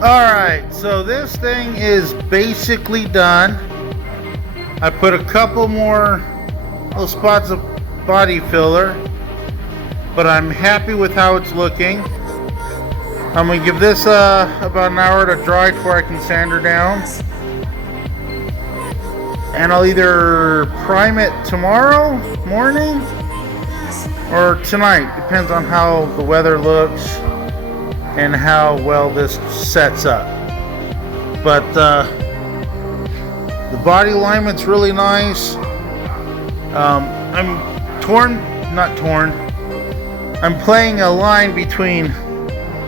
Alright, so this thing is basically done. I put a couple more little spots of body filler, but I'm happy with how it's looking. I'm going to give this about an hour to dry before I can sand her down. And I'll either prime it tomorrow morning or tonight. Depends on how the weather looks and how well this sets up. But the body alignment's really nice. I'm I'm playing a line between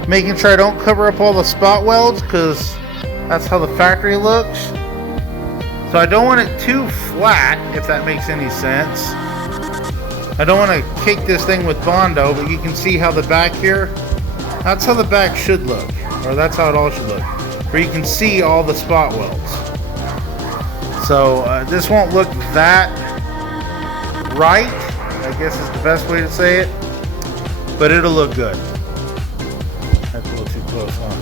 making sure I don't cover up all the spot welds, because that's how the factory looks. So I don't want it too flat, if that makes any sense. I don't want to cake this thing with Bondo, but you can see how the back here, that's how the back should look, or that's how it all should look, where you can see all the spot welds. So this won't look that right, I guess is the best way to say it, but it'll look good. That's a little too close on.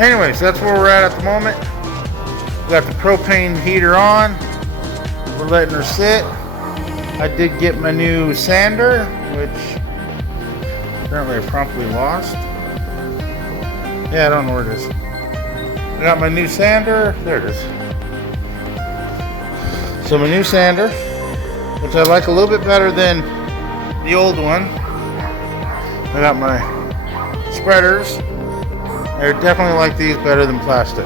Anyways, that's where we're at the moment. We got the propane heater on. We're letting her sit. I did get my new sander, which apparently I promptly lost. Yeah, I don't know where it is. I got my new sander. There it is. So my new sander, which I like a little bit better than the old one. I got my spreaders. I definitely like these better than plastic.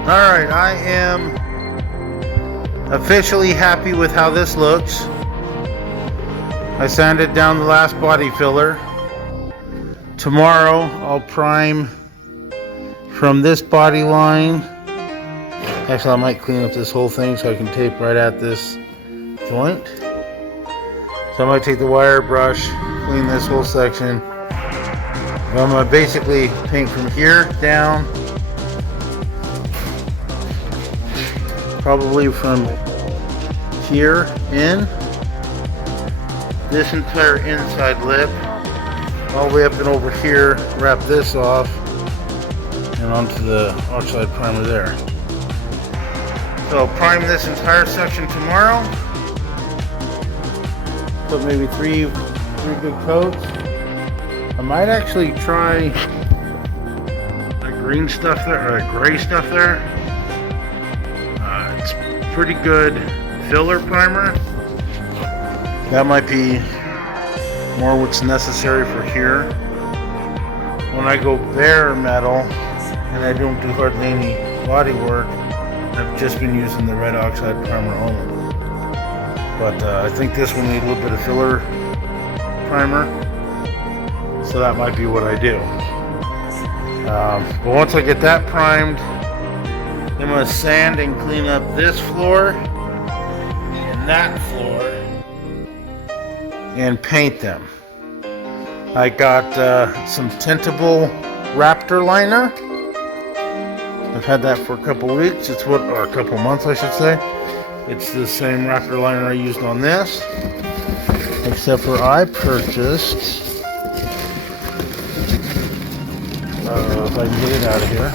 Alright, I am officially happy with how this looks. I sanded down the last body filler. Tomorrow I'll prime from this body line. Actually, I might clean up this whole thing so I can tape right at this joint. So I might take the wire brush, clean this whole section. I'm going to basically paint from here down. Probably from here in. This entire inside lip. All the way up and over here. Wrap this off. And onto the outside primer there. So I'll prime this entire section tomorrow. Put maybe three good coats. I might actually try the green stuff there, or the gray stuff there. It's pretty good filler primer. That might be more what's necessary for here. When I go bare metal and I don't do hardly any body work, I've just been using the red oxide primer only. But I think this will need a little bit of filler primer, so that might be what I do. But once I get that primed, I'm going to sand and clean up this floor and that floor and paint them. I got some tintable Raptor liner. I've had that for a couple weeks. It's what, or a couple months, I should say. It's the same Raptor liner I used on this, except for I purchased. If I can get it out of here.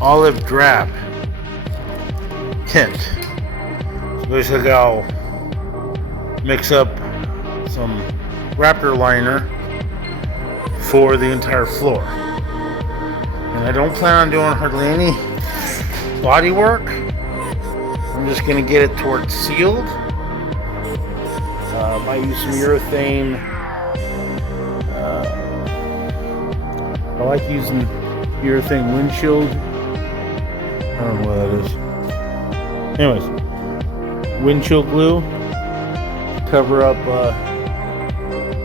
Olive drab tint. So basically, I'll mix up some Raptor liner for the entire floor. And I don't plan on doing hardly any body work. I'm just going to get it towards sealed. Might use some urethane. I like using urethane windshield. I don't know what that is. Anyways, windshield glue. Cover up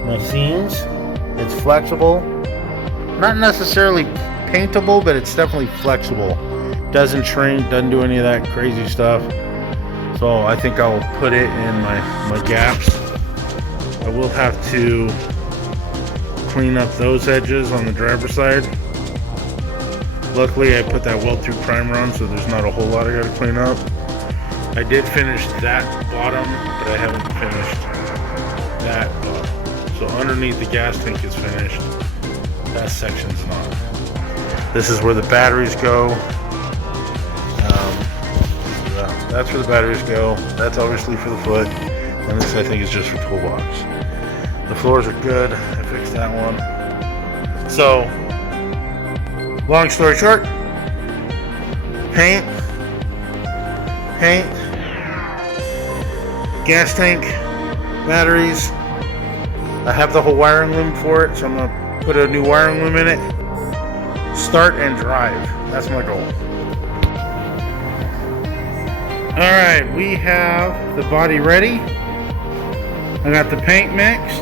my seams. It's flexible. Not necessarily paintable, but it's definitely flexible. Doesn't shrink, doesn't do any of that crazy stuff. So I think I'll put it in my gaps. I will have to clean up those edges on the driver's side. Luckily I put that weld-through primer on, so there's not a whole lot I gotta clean up. I did finish that bottom, but I haven't finished that bottom. So underneath the gas tank is finished. That section's not. This is where the batteries go. That's where the batteries go. That's obviously for the foot. And this I think is just for toolbox. The floors are good. I fixed that one. So, long story short, paint, gas tank, batteries. I have the whole wiring loom for it, so I'm gonna put a new wiring loom in it. Start and drive. That's my goal. Alright, we have the body ready. I got the paint mixed.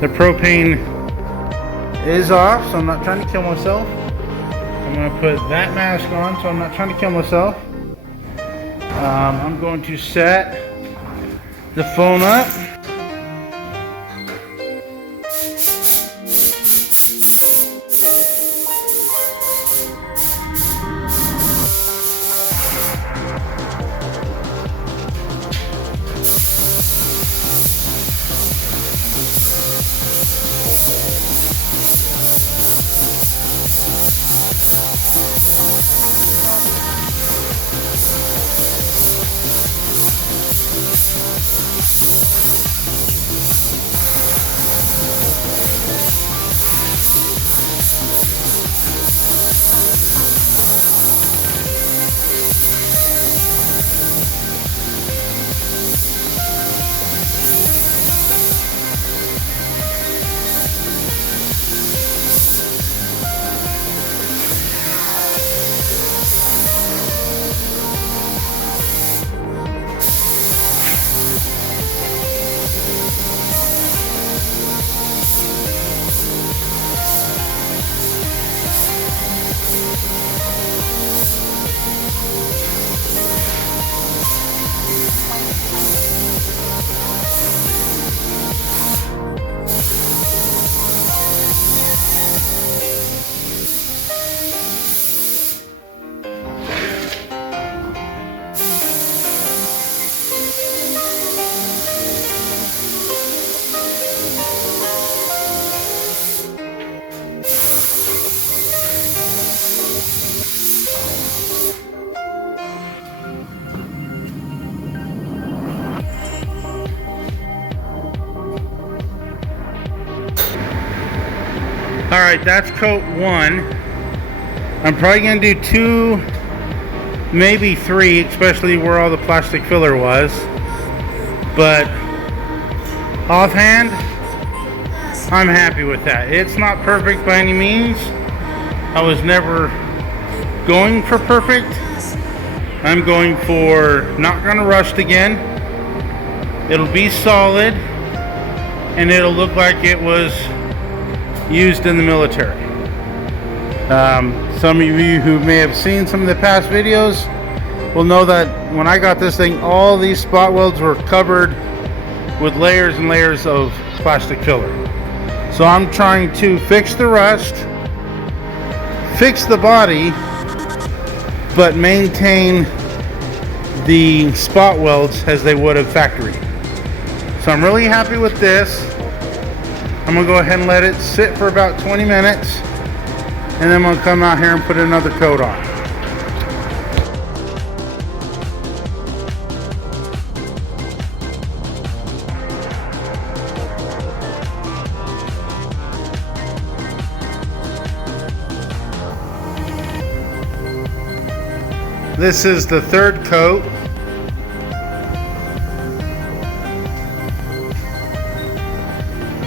The propane is off, so I'm not trying to kill myself. I'm going to put that mask on, so I'm not trying to kill myself. I'm going to set the phone up. Alright, that's coat one. I'm probably going to do two, maybe three, especially where all the plastic filler was. But offhand, I'm happy with that. It's not perfect by any means. I was never going for perfect. I'm going for not going to rust again. It'll be solid, and it'll look like it was used in the military. Some of you who may have seen some of the past videos will know that when I got this thing, all these spot welds were covered with layers and layers of plastic filler. So I'm trying to fix the rust, fix the body, but maintain the spot welds as they would have factory. So I'm really happy with this. I'm going to go ahead and let it sit for about 20 minutes, and then I'm going to come out here and put another coat on. This is the third coat.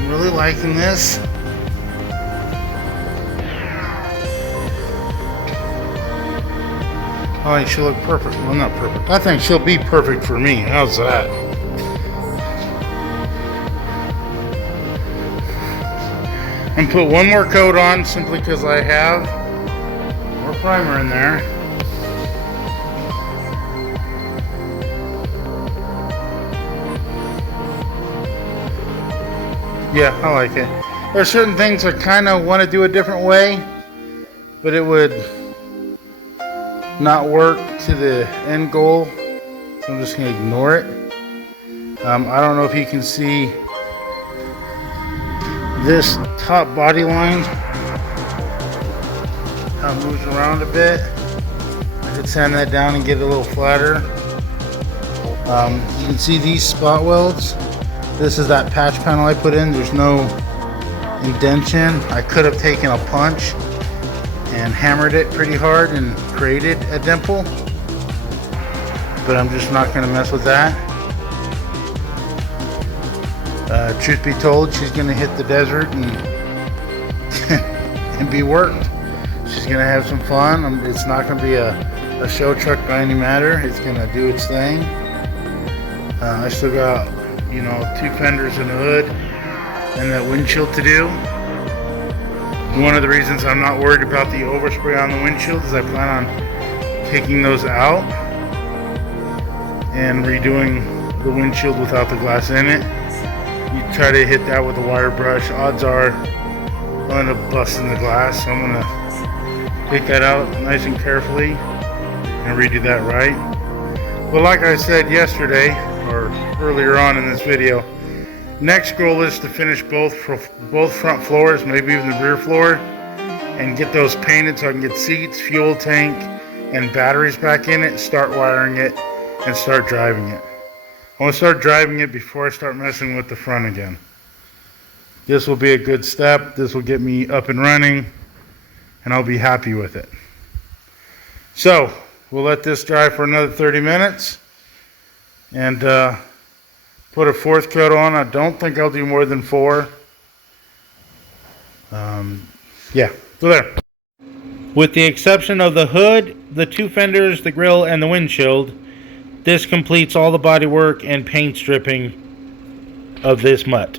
Really liking this. Oh, I think she'll look perfect. Well, not perfect. I think she'll be perfect for me. How's that? And put one more coat on simply because I have proper primer in there. Yeah, I like it. There are certain things I kind of want to do a different way, but it would not work to the end goal, so I'm just going to ignore it. I don't know if you can see this top body line, how it moves around a bit. I could sand that down and get it a little flatter. You can see these spot welds. This is that patch panel I put in. There's no indentation. I could have taken a punch and hammered it pretty hard and created a dimple, but I'm just not going to mess with that. Truth be told, she's going to hit the desert and and be worked. She's going to have some fun. It's not going to be a show truck by any matter. It's going to do its thing. I still got, you know, 2 fenders and a hood and that windshield to do. One of the reasons I'm not worried about the overspray on the windshield is I plan on taking those out and redoing the windshield without the glass in it. You try to hit that with a wire brush, odds are I'm going to bust in the glass. So I'm going to take that out nice and carefully and redo that right. But like I said yesterday, or earlier on in this video, next goal is to finish both front floors, maybe even the rear floor, and get those painted so I can get seats, fuel tank, and batteries back in it, start wiring it, and start driving it. I want to start driving it before I start messing with the front again. This will be a good step. This will get me up and running, and I'll be happy with it. So we'll let this dry for another 30 minutes and put a 4th coat on. I don't think I'll do more than 4. Yeah, so there. With the exception of the hood, the 2 fenders, the grille, and the windshield, this completes all the body work and paint stripping of this mutt.